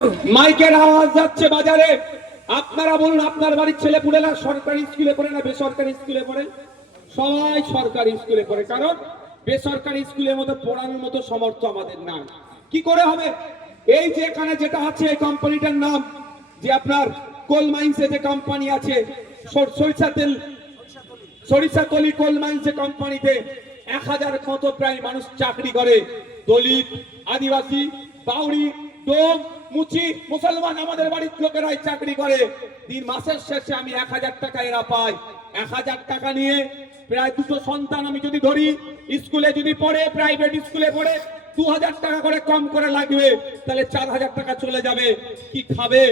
মাইকের আওয়াজ যাচ্ছে বাজারে। আপনারা বলুন, আপনার বাড়ির ছেলে পুলেরা সরকারি স্কুলে পড়ে না বেসরকারি স্কুলে পড়ে? সবাই সরকারি স্কুলে পড়ে, কারণ বেসরকারি স্কুলের মতো পড়ানোর মতো সমর্থ আমাদের না কি করে হবে? এই যে এখানে যেটা আছে, এই কোম্পানিটার নাম, যে আপনার কোল মাইন্সে যে কোম্পানি আছে সরিষা তেল, সরিষা কলি কোল মাইন্সে কোম্পানিতে এক হাজার মতো প্রায় মানুষ চাকরি করে। দলিত, আদিবাসী বাউরি ডোম মুচি মুসলমান আমাদের বাড়ির লোকেরাই চাকরি করে। দিন মাসের শেষে আমি এক হাজার টাকা এরা পাই। এক হাজার টাকা নিয়ে প্রায় দুটো সন্তান আমি যদি ধরি, স্কুলে যদি পড়ে প্রাইভেট স্কুলে পড়ে, দু হাজার টাকা করে কম করে লাগবে। তাহলে চার হাজার টাকা চলে যাবে। কি খাবে?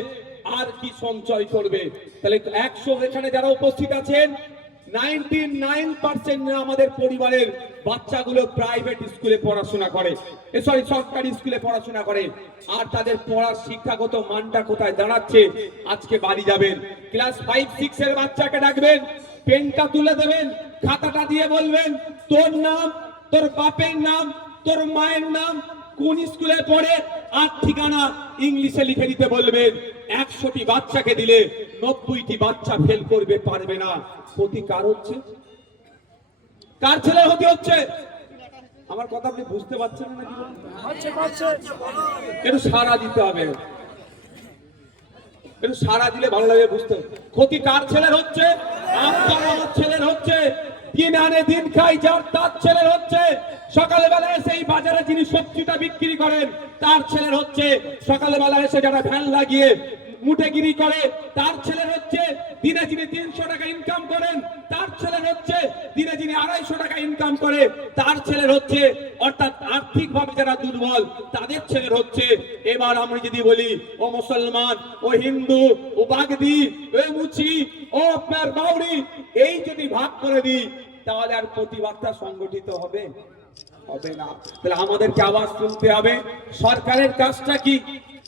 আর কি সঞ্চয় করবে? তাহলে একশো এখানে যারা উপস্থিত আছেন নাইনটি নাইন পার্সেন্ট আমাদের পরিবারের বাচ্চাগুলো প্রাইভেট স্কুলে পড়াশোনা করে। সরি সরকারি স্কুলে পড়াশোনা করে। আর তাদের পড়ার শিক্ষাগত মানটা কোথায় দাঁড়াচ্ছে, আজকে বাড়ি যাবেন। ক্লাস ফাইভ সিক্স এর বাচ্চাকে ডাকবেন, পেনটা তুলে দেবেন, খাতাটা দিয়ে বলবেন, তোর নাম, তোর বাপের নাম, তোর মায়ের নাম কোন স্কুলে পড়ে? আর ঠিকানা ইংলিশে লিখে দিতে বলবেন। একশোটি বাচ্চাকে দিলে নব্বইটি বাচ্চা ফেল করবে পারবে না। ক্ষতি কার হচ্ছে? কার ছেলে হতে হচ্ছে? আমার কথা আপনি বুঝতে পারছেন না একটু সারা দিতে হবে। একটু সারা দিলে ভালো লাগে বুঝতে। ক্ষতি কার ছেলের হচ্ছে? আমার ছেলের হচ্ছে। দিন আনে দিন খাই যার তার ছেলের হচ্ছে। সকালবেলা এসে এই বাজারে যিনি সবজিটা বিক্রি করেন তার ছেলের হচ্ছে। সকালবেলা এসে যারা ভ্যান লাগিয়ে মুঠেগিরি করে। তার ছেলের হচ্ছে দিনে যিনি তিনশো টাকা ইনকাম করেন। তার ছেলের হচ্ছে দিনে যিনি আড়াইশো টাকা ইনকাম করে। তার ছেলের হচ্ছে, অর্থাৎ আর্থিক ভাবে যারা দুর্বল, তাদের ছেলের হচ্ছে, এবার আমরা যদি বলি, ও মুসলমান, ও হিন্দু, ও বাগদি, ও মুচি, ও আপনার বাউরি এই যদি ভাগ করে দিই, তাহলে আর প্রতিবাদটা সংগঠিত হবে? হবে না। তাহলে আমাদেরকে আওয়াজ তুলতে হবে, সরকারের কাজটা কি?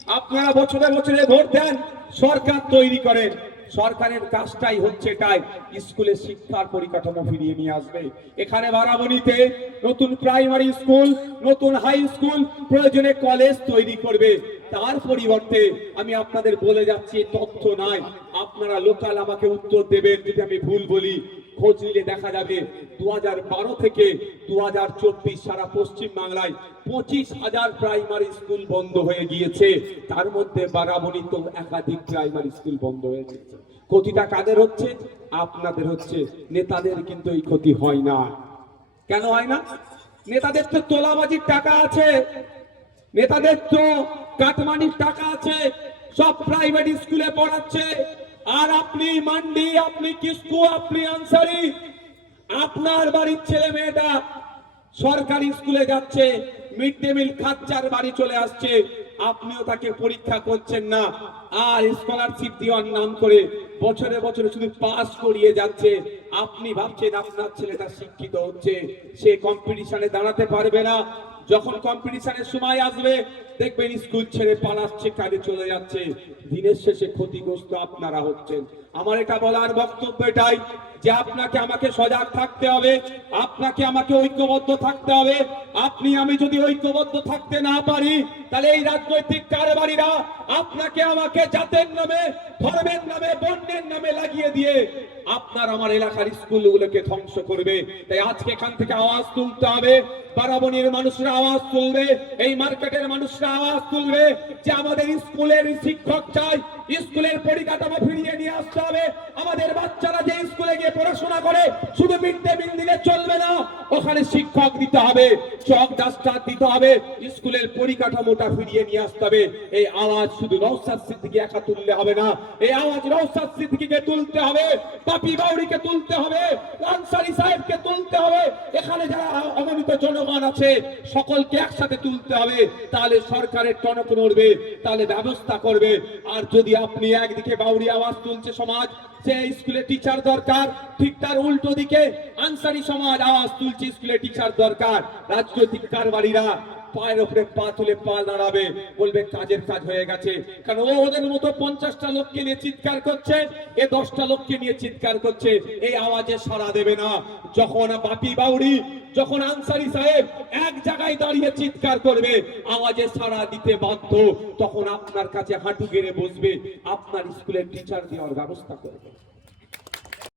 আপনারা বছরে বছরে ভোট দেন, সরকার তৈরি করেন। সরকারের কাজটাই হচ্ছে এটাই, স্কুলে শিক্ষার পরিকাঠামো ফিরিয়ে নিয়ে আসবে। এখানে বারাবণীতে নতুন প্রাইমারি স্কুল নতুন হাই স্কুল প্রয়োজনে কলেজ তৈরি করবে। তার পরিবর্তে আমি আপনাদের বলে যাচ্ছি, তথ্য নাই। আপনারা লোকাল আমাকে উত্তর দেবেন, যদি আমি ভুল বলি। খোঁজ নিলে দেখা যাবে দু থেকে দু সারা পশ্চিম বাংলায় পঁচিশ হাজার প্রাইমারি স্কুল বন্ধ হয়ে গিয়েছে। তার মধ্যে বারাবণী তো একাধিক প্রাইমারি স্কুল বন্ধ হয়ে গেছে ক্ষতিটা কাদের হচ্ছে? আপনাদের হচ্ছে। নেতাদের কিন্তু এই ক্ষতি হয় না। কেন হয় না? নেতাদের তো তোলাবাজির টাকা আছে। নেতাদের তো কাটমানির টাকা আছে, সব প্রাইভেট স্কুলে পড়াচ্ছে। আর আপনি মান্ডি, আপনি কিসকু, আপনি আনসারি, আপনার বাড়ির ছেলে মেয়েটা সরকারি স্কুলে যাচ্ছে মিড ডে মিল খাচ্চার বাড়ি চলে আসছে, আপনিও তাকে পরীক্ষা করছেন না। আর স্কলারশিপ দেওয়ার নাম করে বছরে বছরে শুধু পাস করিয়ে যাচ্ছে। আপনি ভাবছেন আপনার ছেলেটা শিক্ষিত হচ্ছে, সে কম্পিটিশনে দাঁড়াতে পারবে না। যখন কম্পিটিশনের সময় আসবে, দেখবেন স্কুল ছেড়ে পালাচ্ছে, কাজে চলে যাচ্ছে। দিনের শেষে ক্ষতিগ্রস্ত আপনারা হচ্ছেন। আমার এটা বলার বক্তব্য এটাই যে আপনাকে আমাকে সজাগ থাকতে হবে, আপনাকে আমাকে ঐক্যবদ্ধ থাকতে হবে। আপনি, আমি যদি ঐক্যবদ্ধ থাকতে না পারি তাহলে এই রাজনৈতিক কারবারিরা আপনাকে আমাকে জাতের নামে, ধর্মের নামে, বর্ণের নামে লাগিয়ে দিয়ে আপনার আমার এলাকার স্কুলগুলোকে ধ্বংস করবে। তাই আজকে এখান থেকে আওয়াজ তুলতে হবে। বারাবণীর মানুষরা আওয়াজ তুলবে, এই মার্কেটের মানুষরা আওয়াজ তুলবে যে আমাদের স্কুলের শিক্ষক চাই, স্কুলের পরিকাঠামো ফিরিয়ে নিয়ে আসতে হবে। আমাদের বাচ্চারা যে স্কুলে গিয়ে পড়াশোনা করে, শুধু মিড ডে মিল দিলে চলবে না, ওখানে শিক্ষক দিতে হবে, চক ডাস্টার দিতে হবে, স্কুলের পরিকাঠামোটা ফিরিয়ে নিয়ে আসতে হবে। এই আওয়াজ শুধু নৌসাদ সিদ্দিকি একা তুললে হবে না। এই আওয়াজ নৌসাদ সিদ্দিকিকে তুলতে হবে। পাপি বাউরিকে তুলতে হবে। আনসারি সাহেবকে তুলতে হবে। এখানে যারা অগণিত জনগণ আছে, সকলকে একসাথে তুলতে হবে। তাহলে সরকারের টনক নড়বে, তাহলে ব্যবস্থা করবে। আর যদি আপনি একদিকে বাউরি আওয়াজ তুলছে সমাজ যে স্কুলে টিচার দরকার। ঠিক তার উল্টো দিকে আনসারি সমাজ আওয়াজ তুলছে স্কুলে টিচার দরকার। রাজনৈতিক কারবারিরা পায়ের উপরে পা তুলে পা দাঁড়াবে বলবে, কাজের কাজ হয়ে গেছে। কারণ ও ওদের মতো পঞ্চাশটা লোককে নিয়ে চিৎকার করছে, এ দশটা লোককে নিয়ে চিৎকার করছে, এই আওয়াজে সাড়া দেবে না। যখন বাপি বাউরি যখন আনসারি সাহেব এক জায়গায় দাঁড়িয়ে চিৎকার করবে, আওয়াজে সাড়া দিতে বাধ্য, তখন আপনার কাছে হাঁটু গেড়ে বসবে। আপনার স্কুলের টিচার দেওয়ার ব্যবস্থা করবে।